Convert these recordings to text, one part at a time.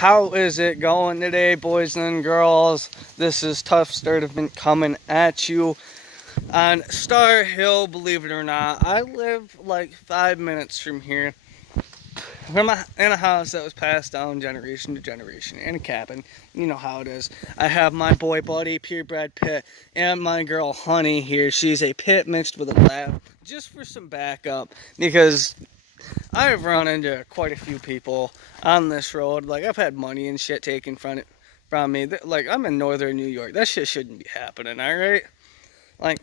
How is it going today, boys and girls? This is Tough Sturdivant coming at you on Star Hill, believe it or not. I live like 5 minutes from here. I'm in a house that was passed down generation to generation in a cabin. You know how it is. I have my boy buddy, purebred pit, and my girl Honey here. She's a pit mixed with a lab, just for some backup, because I have run into quite a few people on this road. Like, I've had money and shit taken from me. Like, I'm in northern New York. That shit shouldn't be happening, alright? Like,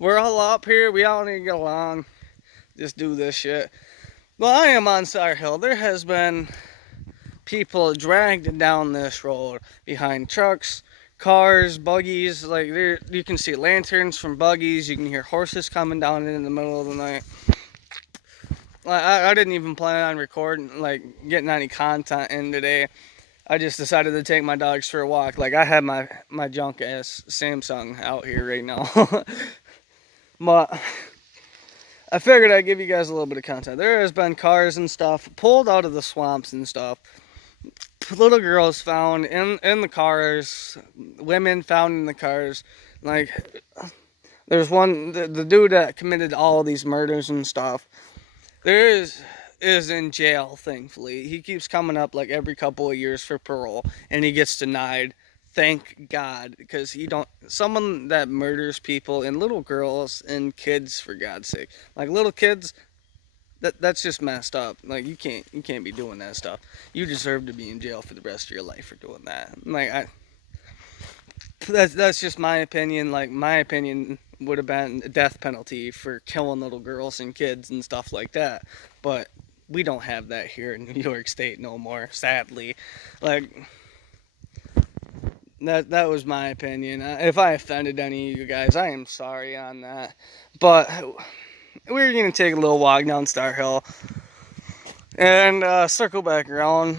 we're all up here. We all need to get along. Just do this shit. Well, I am on Star Hill. There has been people dragged down this road behind trucks, cars, buggies. Like, there, you can see lanterns from buggies. You can hear horses coming down in the middle of the night. I didn't even plan on recording, like, getting any content in today. I just decided to take my dogs for a walk. Like, I had my junk ass Samsung out here right now. But I figured I'd give you guys a little bit of content. There has been cars and stuff pulled out of the swamps and stuff. Little girls found in the cars. Women found in the cars. Like, there's one, the dude that committed all of these murders and stuff. There is in jail, thankfully. He keeps coming up like every couple of years for parole, and he gets denied. Thank God, because someone that murders people and little girls and kids, for God's sake, like little kids, that's just messed up. Like, you can't be doing that stuff. You deserve to be in jail for the rest of your life for doing that. Like, that's just my opinion. Like, my opinion would have been a death penalty for killing little girls and kids and stuff like that. But we don't have that here in New York State no more, sadly. Like, that was my opinion. If I offended any of you guys, I am sorry on that. But we're going to take a little walk down Star Hill and circle back around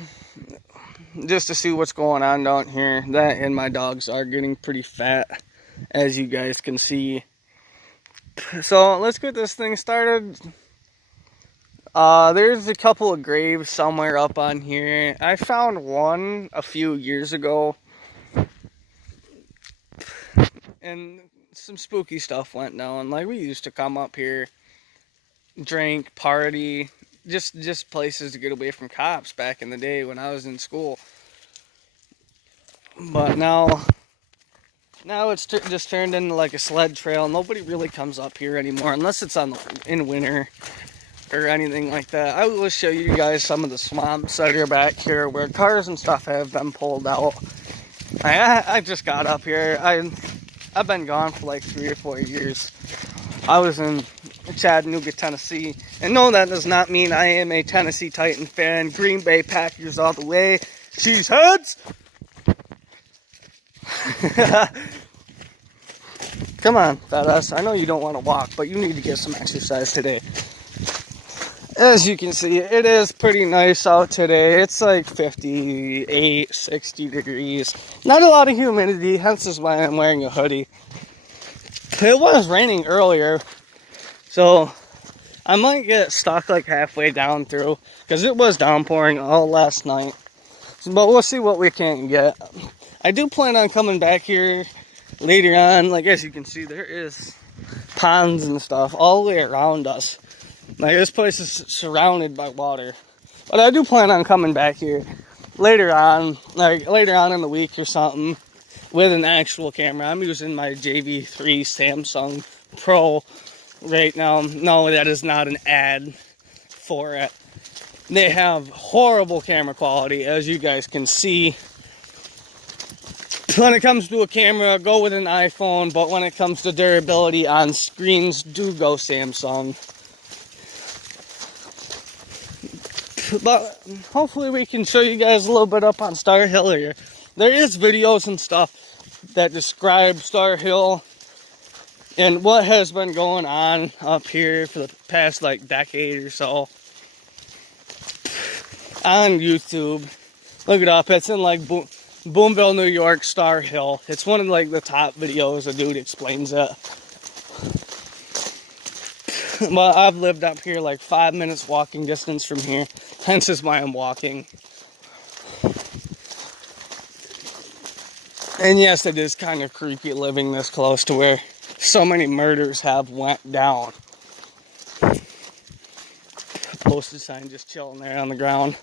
just to see what's going on down here. That and my dogs are getting pretty fat, as you guys can see. So let's get this thing started. There's a couple of graves somewhere up on here. I found one a few years ago, and some spooky stuff went down. Like, we used to come up here, drink, party, just places to get away from cops back in the day when I was in school. But now it's just turned into like a sled trail. Nobody really comes up here anymore unless it's in winter or anything like that. I will show you guys some of the swamps that are back here where cars and stuff have been pulled out. I just got up here. I've been gone for like 3 or 4 years. I was in Chattanooga, Tennessee. And no, that does not mean I am a Tennessee Titan fan. Green Bay Packers all the way. Cheeseheads! Come on, fat ass. I know you don't want to walk, but you need to get some exercise today. As you can see, it is pretty nice out today. It's like 58, 60 degrees. Not a lot of humidity, hence is why I'm wearing a hoodie. It was raining earlier, so I might get stuck like halfway down through, because it was downpouring all last night. But we'll see what we can get. I do plan on coming back here later on. Like, as you can see, there is ponds and stuff all the way around us. Like, this place is surrounded by water. But I do plan on coming back here later on, like later on in the week or something, with an actual camera. I'm using my JV3 Samsung Pro right now. No, that is not an ad for it. They have horrible camera quality, as you guys can see. When it comes to a camera, go with an iPhone, but when it comes to durability on screens, do go Samsung. But hopefully we can show you guys a little bit up on Star Hill here. There is videos and stuff that describe Star Hill and what has been going on up here for the past like decade or so on YouTube. Look it up. It's in like Boonville, New York, Star Hill. It's one of like the top videos. A dude explains it. Well, I've lived up here like 5 minutes walking distance from here. Hence is why I'm walking. And yes, it is kind of creepy living this close to where so many murders have went down. Posted sign just chilling there on the ground.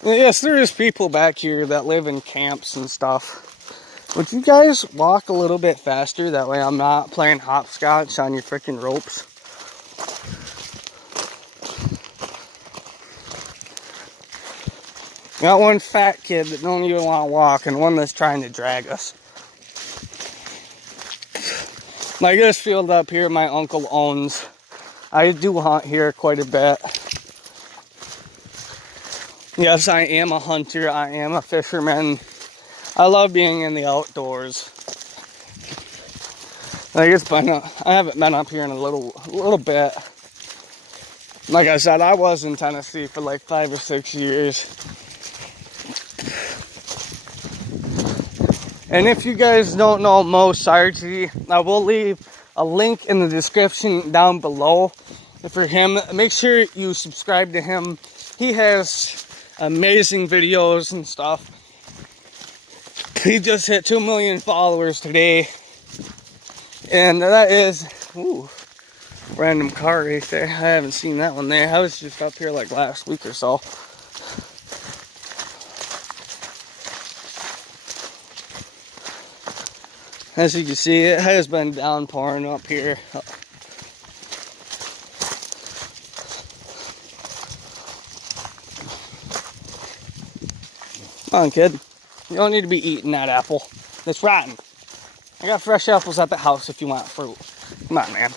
And yes, there is people back here that live in camps and stuff. Would you guys walk a little bit faster? That way I'm not playing hopscotch on your freaking ropes. Got one fat kid that don't even want to walk and one that's trying to drag us. Like this field up here my uncle owns. I do hunt here quite a bit. Yes, I am a hunter. I am a fisherman. I love being in the outdoors. Like I haven't been up here in a little bit. Like I said, I was in Tennessee for like 5 or 6 years. And if you guys don't know Mo Sargey, I will leave a link in the description down below for him. Make sure you subscribe to him. He has amazing videos and stuff. He just hit 2 million followers today. And that is, ooh, random car right there. I haven't seen that one there. I was just up here like last week or so. As you can see, it has been downpouring up here. Come on, kid. You don't need to be eating that apple. It's rotten. I got fresh apples at the house if you want fruit. Come on, man.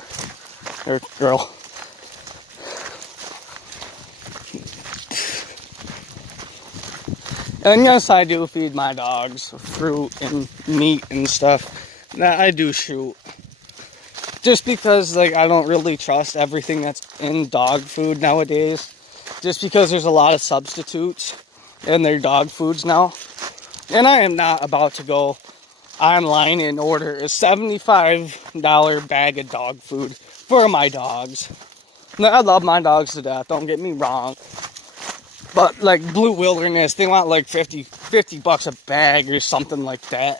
Or girl. And yes, I do feed my dogs fruit and meat and stuff. That I do shoot. Just because, like, I don't really trust everything that's in dog food nowadays. Just because there's a lot of substitutes in their dog foods now. And I am not about to go online and order a $75 bag of dog food for my dogs. Now, I love my dogs to death, don't get me wrong. But like Blue Wilderness, they want like 50 bucks a bag or something like that.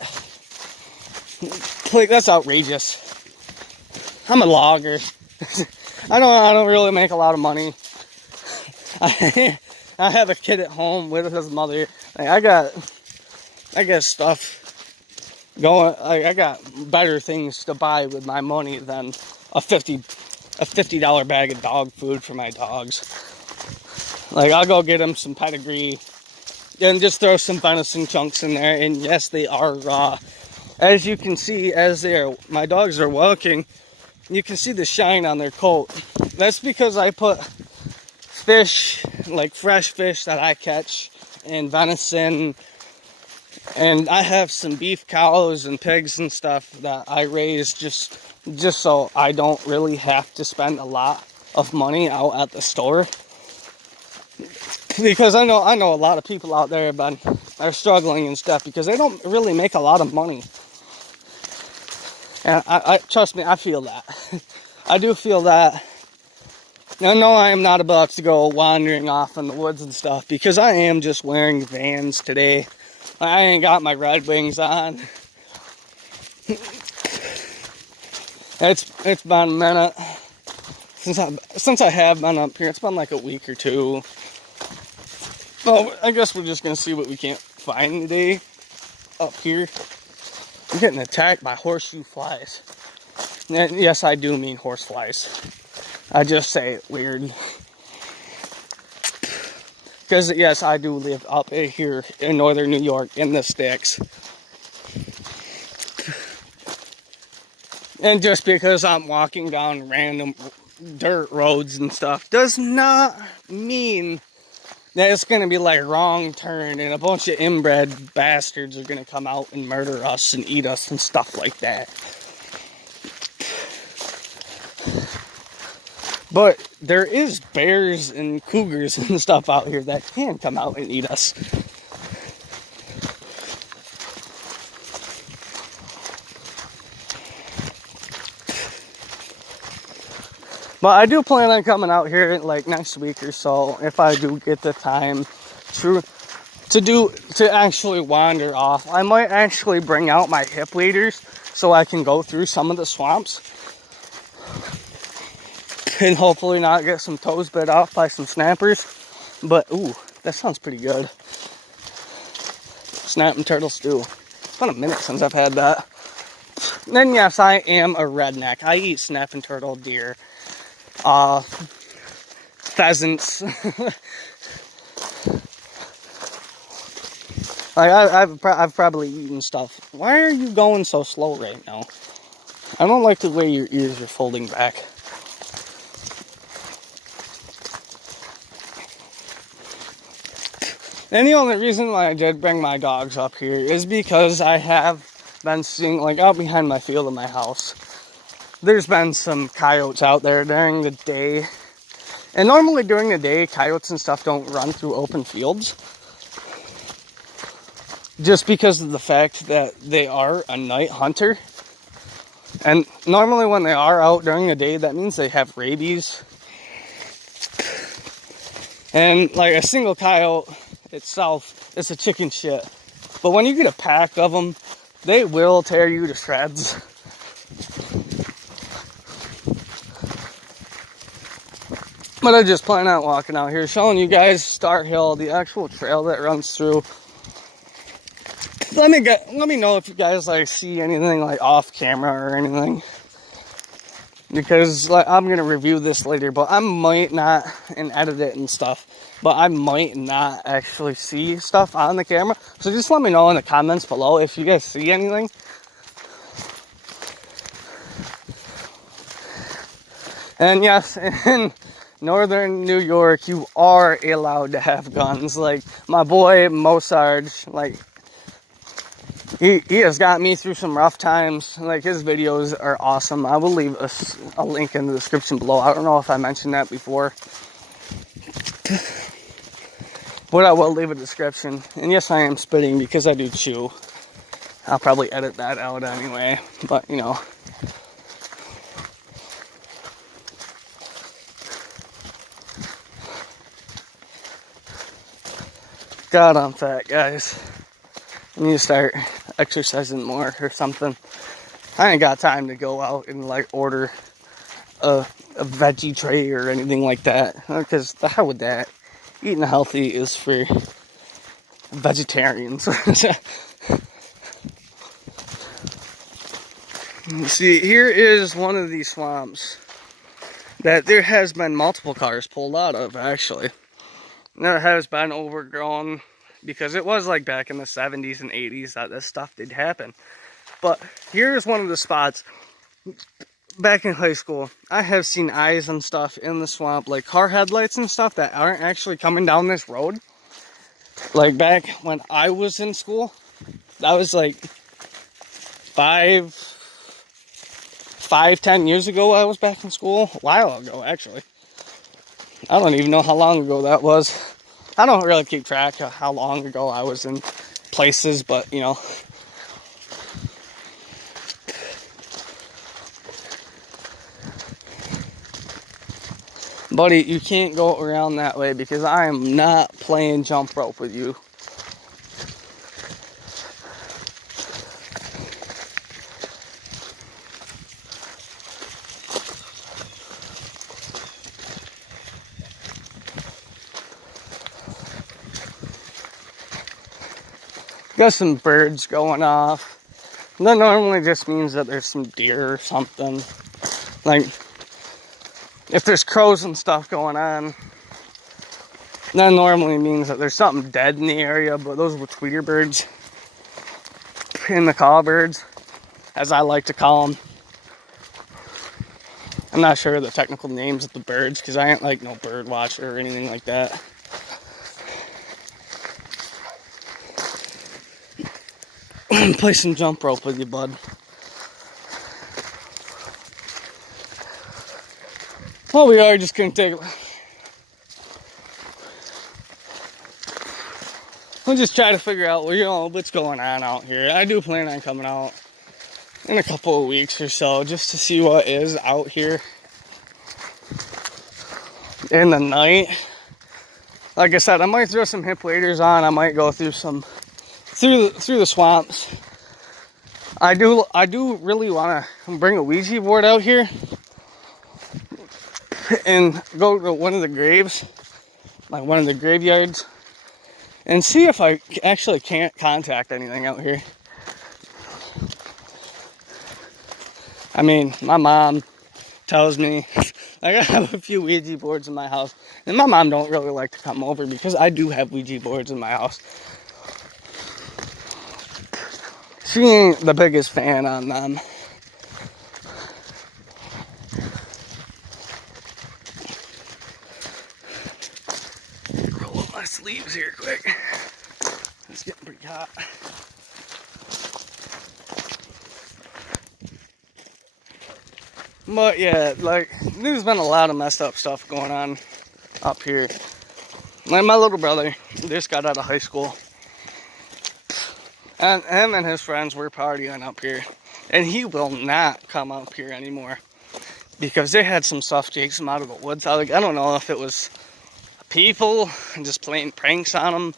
Like, that's outrageous. I'm a logger. I don't really make a lot of money. I have a kid at home with his mother. Like, I got stuff going. I got better things to buy with my money than a $50 bag of dog food for my dogs. Like, I'll go get them some pedigree and just throw some venison chunks in there. And yes, they are raw. As you can see, my dogs are walking, you can see the shine on their coat. That's because I put fish, like fresh fish that I catch, and venison. And I have some beef cows and pigs and stuff that I raise just so I don't really have to spend a lot of money out at the store. Because I know a lot of people out there are struggling and stuff because they don't really make a lot of money. And I trust me, I feel that. I do feel that. I know I am not about to go wandering off in the woods and stuff because I am just wearing Vans today. I ain't got my Red Wings on. It's been a minute since I have been up here. It's been like a week or two. Well, I guess we're just gonna see what we can't find today up here. I'm getting attacked by horseshoe flies. And yes, I do mean horse flies. I just say it weird. Because yes, I do live up here in northern New York in the sticks. And just because I'm walking down random dirt roads and stuff does not mean that it's going to be like wrong turn and a bunch of inbred bastards are going to come out and murder us and eat us and stuff like that. But there is bears and cougars and stuff out here that can come out and eat us. But I do plan on coming out here like next week or so if I do get the time. to actually wander off. I might actually bring out my hip waders so I can go through some of the swamps and hopefully not get some toes bit off by some snappers. But ooh, that sounds pretty good. Snap and turtle stew. It's been a minute since I've had that. Then yes, I am a redneck. I eat snap and turtle, deer, pheasants. Like I've probably eaten stuff. Why are you going so slow right now? I don't like the way your ears are folding back. And the only reason why I did bring my dogs up here is because I have been seeing, like out behind my field of my house, there's been some coyotes out there during the day. And normally during the day, coyotes and stuff don't run through open fields. Just because of the fact that they are a night hunter. And normally when they are out during the day, that means they have rabies. And like a single coyote itself, it's a chicken shit. But when you get a pack of them, they will tear you to shreds. But I just plan on walking out here, showing you guys Star Hill, the actual trail that runs through. Let me know if you guys like see anything like off camera or anything. Because like I'm gonna review this later, but I might not, and edit it and stuff, but I might not actually see stuff on the camera. So just let me know in the comments below if you guys see anything. And yes, in northern New York, you are allowed to have guns. Like my boy Mosarge, like he has got me through some rough times. Like his videos are awesome. I will leave a link in the description below. I don't know if I mentioned that before, but I will leave a description. And yes, I am spitting because I do chew. I'll probably edit that out anyway, but you know. God, I'm fat, guys. I need to start exercising more or something. I ain't got time to go out and like order a veggie tray or anything like that. Because the hell with that. Eating healthy is for vegetarians. See, here is one of these swamps that there has been multiple cars pulled out of, actually. There has been overgrown because it was like back in the 70s and 80s that this stuff did happen. But here's one of the spots. Back in high school, I have seen eyes and stuff in the swamp, like car headlights and stuff that aren't actually coming down this road. Like back when I was in school, that was like 10 years ago I was back in school. A while ago, actually. I don't even know how long ago that was. I don't really keep track of how long ago I was in places, but you know. Buddy, you can't go around that way because I am not playing jump rope with you. Got some birds going off. That normally just means that there's some deer or something. Like, if there's crows and stuff going on, that normally means that there's something dead in the area. But those were tweeter birds, and the call birds, as I like to call them. I'm not sure of the technical names of the birds because I ain't like no bird watcher or anything like that. Play some jump rope with you, bud. Well, we are just gonna we'll just try to figure out, you know, what's going on out here. I do plan on coming out in a couple of weeks or so just to see what is out here in the night. like I said, I might throw some hip waders on. I might go through through the swamps. I do really want to bring a Ouija board out here and go to one of the graves, like one of the graveyards, and see if I actually can't contact anything out here. I mean, my mom tells me I gotta have a few Ouija boards in my house, and my mom don't really like to come over because I do have Ouija boards in my house. She ain't the biggest fan on them. Roll up my sleeves here quick. It's getting pretty hot. But yeah, like, there's been a lot of messed up stuff going on up here. Like, my little brother just got out of high school. And him and his friends were partying up here. And he will not come up here anymore. Because they had some stuff chase him out of the woods. I don't know if it was people just playing pranks on him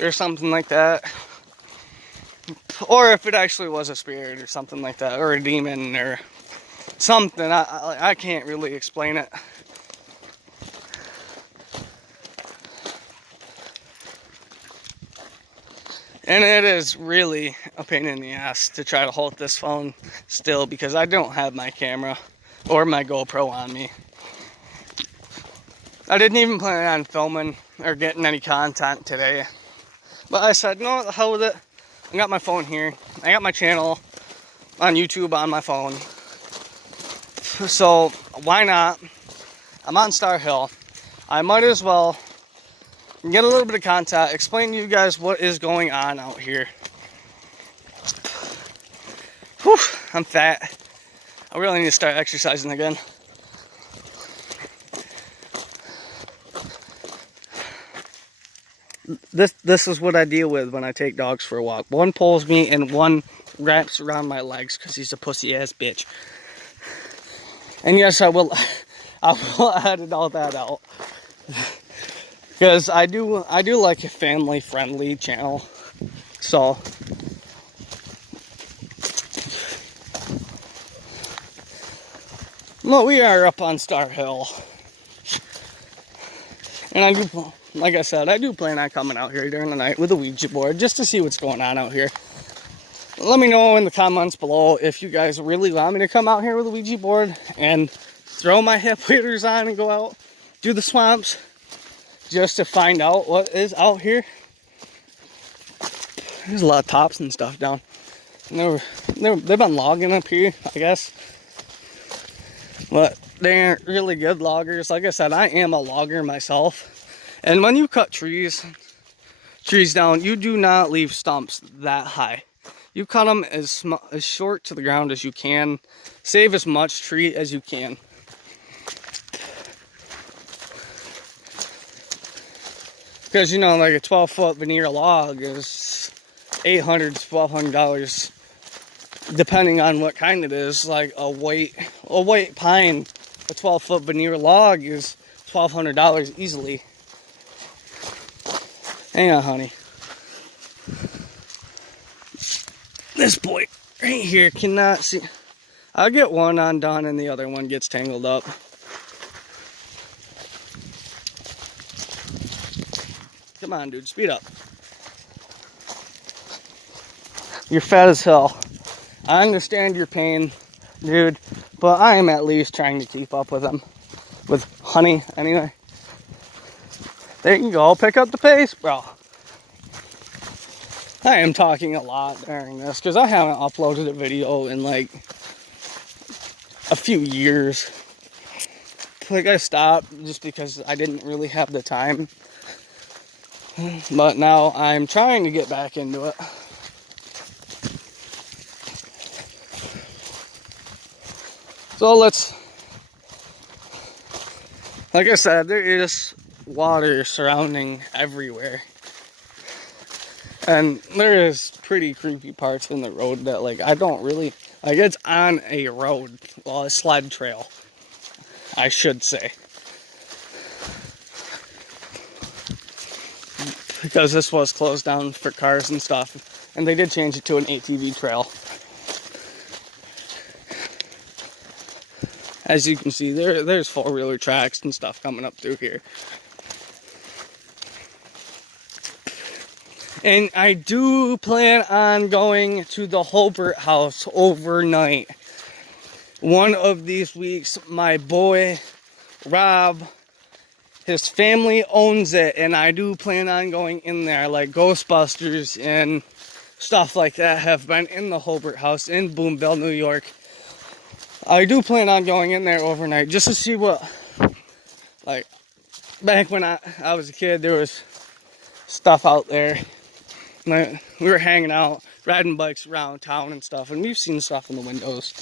or something like that. Or if it actually was a spirit or something like that. Or a demon or something. I can't really explain it. And it is really a pain in the ass to try to hold this phone still because I don't have my camera or my GoPro on me. I didn't even plan on filming or getting any content today. But I said, no, the hell with it. I got my phone here. I got my channel on YouTube on my phone. So why not? I'm on Star Hill. I might as well get a little bit of content, explain to you guys what is going on out here. Whew, I'm fat. I really need to start exercising again. This is what I deal with when I take dogs for a walk. One pulls me and one wraps around my legs because he's a pussy ass bitch. And yes, I will edit all that out. Because I do like a family friendly channel. So well, we are up on Star Hill. And I do, like I said, I do plan on coming out here during the night with a Ouija board just to see what's going on out here. Let me know in the comments below if you guys really want me to come out here with a Ouija board and throw my hip waders on and go out through the swamps just to find out what is out here. There's a lot of tops and stuff down. And they've been logging up here, I guess. But they aren't really good loggers. Like I said, I am a logger myself. And when you cut trees down, you do not leave stumps that high. You cut them as short to the ground as you can. Save as much tree as you can. Because, you know, like a 12-foot veneer log is $800 to $1,200, depending on what kind it is. Like a white pine, a 12-foot veneer log is $1,200 easily. Hang on, honey. This boy right here cannot see. I'll get one undone and the other one gets tangled up. Come on, dude, speed up. You're fat as hell. I understand your pain, dude, but I am at least trying to keep up with him. With honey, anyway. There you go, pick up the pace, bro. I am talking a lot during this because I haven't uploaded a video in like a few years. Like, I stopped just because I didn't really have the time. But now I'm trying to get back into it. So let's, like I said, there is water surrounding everywhere. And there is pretty creepy parts in the road that, like, I don't really, like, it's on a road, well, a sled trail, I should say. because this was closed down for cars and stuff, and they did change it to an ATV trail. As you can see, there's four-wheeler tracks and stuff coming up through here. And I do plan on going to the Holbert house overnight. One of these weeks, my boy, Rob, his family owns it, and I do plan on going in there. Like Ghostbusters and stuff like that have been in the Holbert house in Boonville, New York. I do plan on going in there overnight just to see what, like, back when I was a kid, there was stuff out there. We were hanging out, riding bikes around town and stuff, and we've seen stuff in the windows.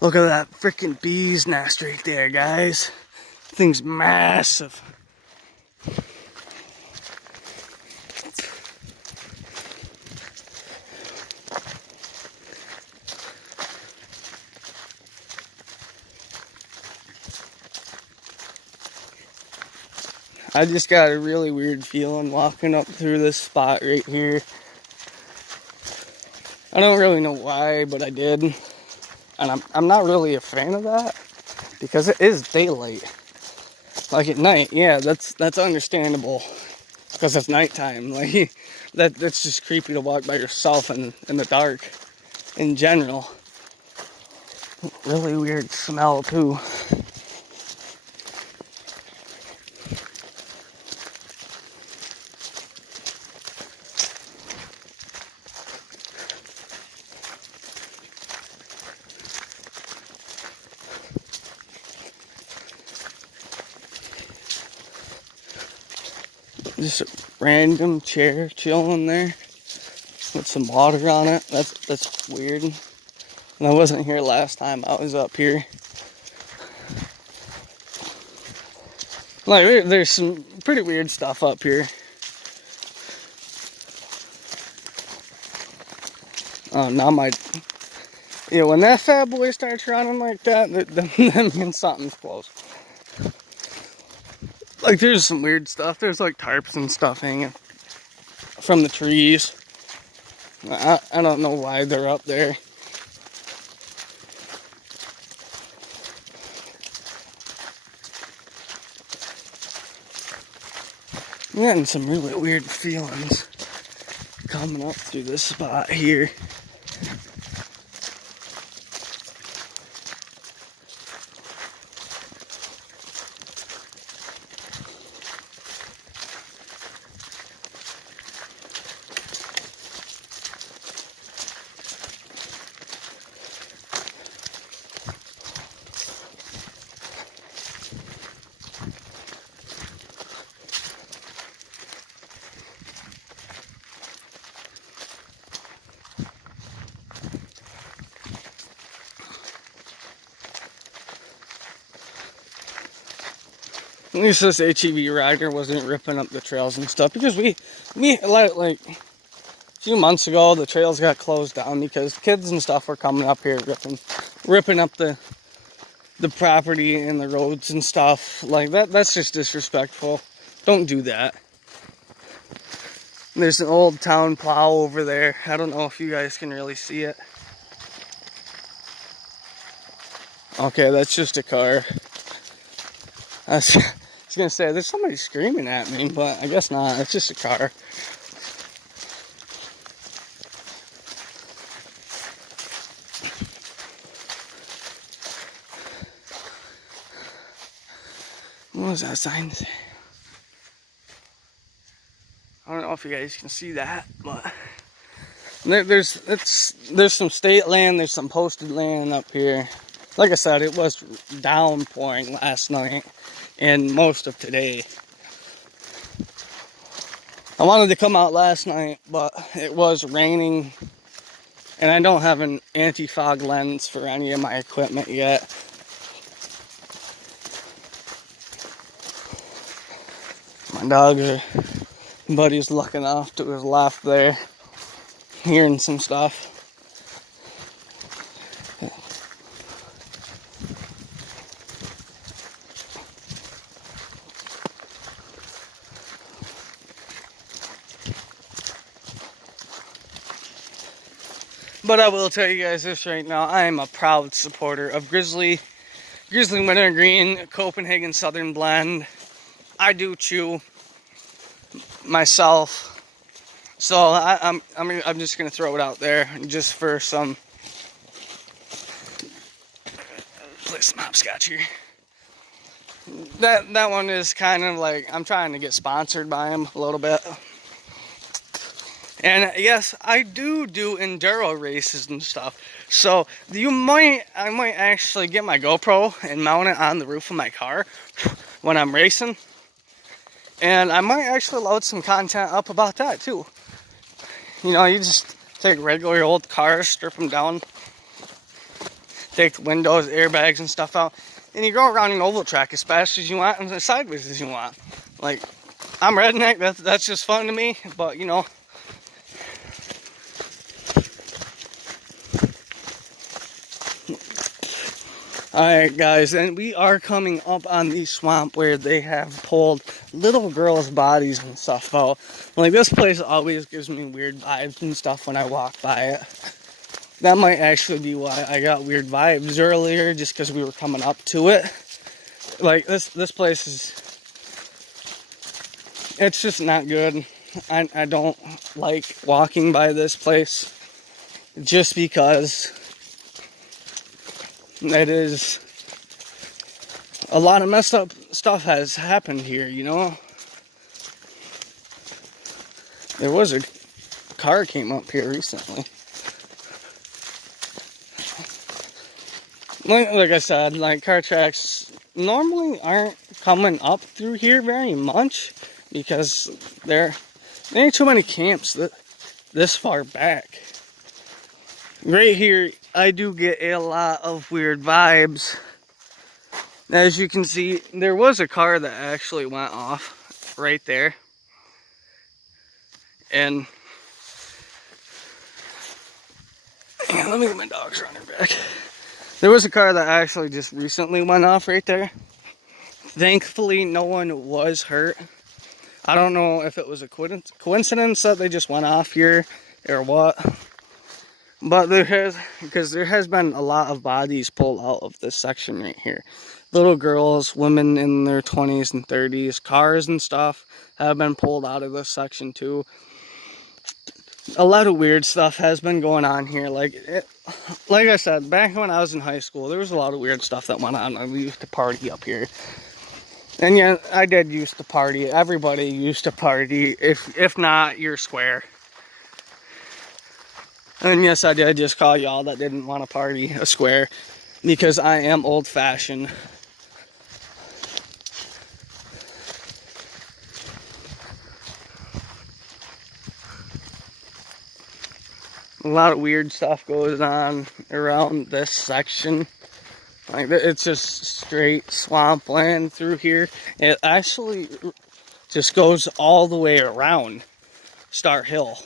Look at that freaking bee's nest right there, guys. Thing's massive. I just got a really weird feeling walking up through this spot right here. I don't really know why, but I did. And I'm not really a fan of that because it is daylight. Like at night, yeah, that's understandable because it's nighttime. Like that's just creepy to walk by yourself in the dark in general. Really weird smell too. Just a random chair chilling there with some water on it. That's weird. And I wasn't here last time I was up here. Like there's some pretty weird stuff up here. Oh, now when that fat boy starts running like that means something's close. Like there's some weird stuff. There's like tarps and stuff hanging from the trees. I don't know why they're up there. I'm getting some really weird feelings coming up through this spot here. At least this HEV rider wasn't ripping up the trails and stuff, because we like a few months ago the trails got closed down because kids and stuff were coming up here ripping up the property and the roads and stuff like that. That's just disrespectful. Don't do that. There's an old town plow over there. I don't know if you guys can really see it. Okay, that's just a car. I was gonna say there's somebody screaming at me, but I guess not. It's just a car. What was that sign say? I don't know if you guys can see that, but there's some state land, there's some posted land up here. Like I said, it was downpouring last night and most of today. I wanted to come out last night, but it was raining, and I don't have an anti-fog lens for any of my equipment yet. My buddy's looking off to his left there, hearing some stuff. But I will tell you guys this right now. I am a proud supporter of Grizzly Wintergreen Copenhagen Southern Blend. I do chew myself. So I'm just gonna throw it out there just for some. Play some hopscotch here. That one is kind of like I'm trying to get sponsored by him a little bit. And yes, I do enduro races and stuff. So I might actually get my GoPro and mount it on the roof of my car when I'm racing. And I might actually load some content up about that too. You know, you just take regular old cars, strip them down, take the windows, airbags and stuff out, and you go around an oval track as fast as you want and as sideways as you want. Like, I'm redneck, that's just fun to me, but you know. Alright guys, and we are coming up on the swamp where they have pulled little girls' bodies and stuff out. Like, this place always gives me weird vibes and stuff when I walk by it. That might actually be why I got weird vibes earlier, just because we were coming up to it. Like, this place is... It's just not good. I don't like walking by this place, just because... It is a lot of messed up stuff has happened here, you know. There was a car came up here recently. Like I said, like, car tracks normally aren't coming up through here very much because there ain't too many camps this far back. Right here, I do get a lot of weird vibes. As you can see, there was a car that actually went off right there. And let me get my dogs running back. There was a car that actually just recently went off right there. Thankfully, no one was hurt. I don't know if it was a coincidence that they just went off here or what. But there has been a lot of bodies pulled out of this section right here. Little girls, women in their 20s and 30s, cars and stuff have been pulled out of this section too. A lot of weird stuff has been going on here. Like I said, back when I was in high school, there was a lot of weird stuff that went on. We used to party up here. And yeah, I did used to party. Everybody used to party. If not, you're square. And yes, I did just call y'all that didn't want to party a square, because I am old-fashioned. A lot of weird stuff goes on around this section. Like, it's just straight swampland through here. It actually just goes all the way around Star Hill.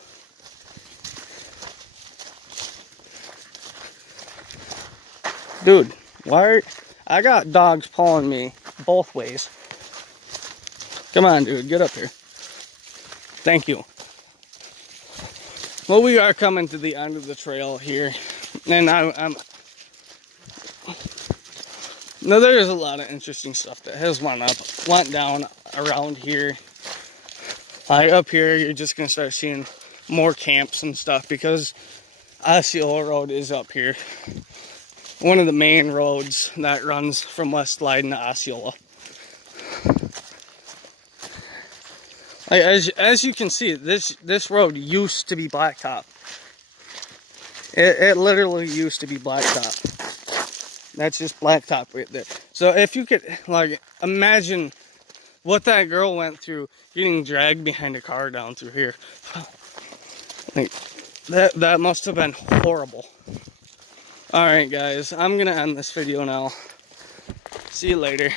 Dude, I got dogs pulling me both ways. Come on, dude, get up here. Thank you. Well, we are coming to the end of the trail here, and I'm now there's a lot of interesting stuff that has went down around here. Like up here, you're just gonna start seeing more camps and stuff because Osceola Road is up here. One of the main roads that runs from West Leyden to Osceola. Like, as you can see, this road used to be blacktop. It literally used to be blacktop. That's just blacktop right there. So if you could, like, imagine what that girl went through getting dragged behind a car down through here. Like, that must have been horrible. Alright guys, I'm gonna end this video now. See you later.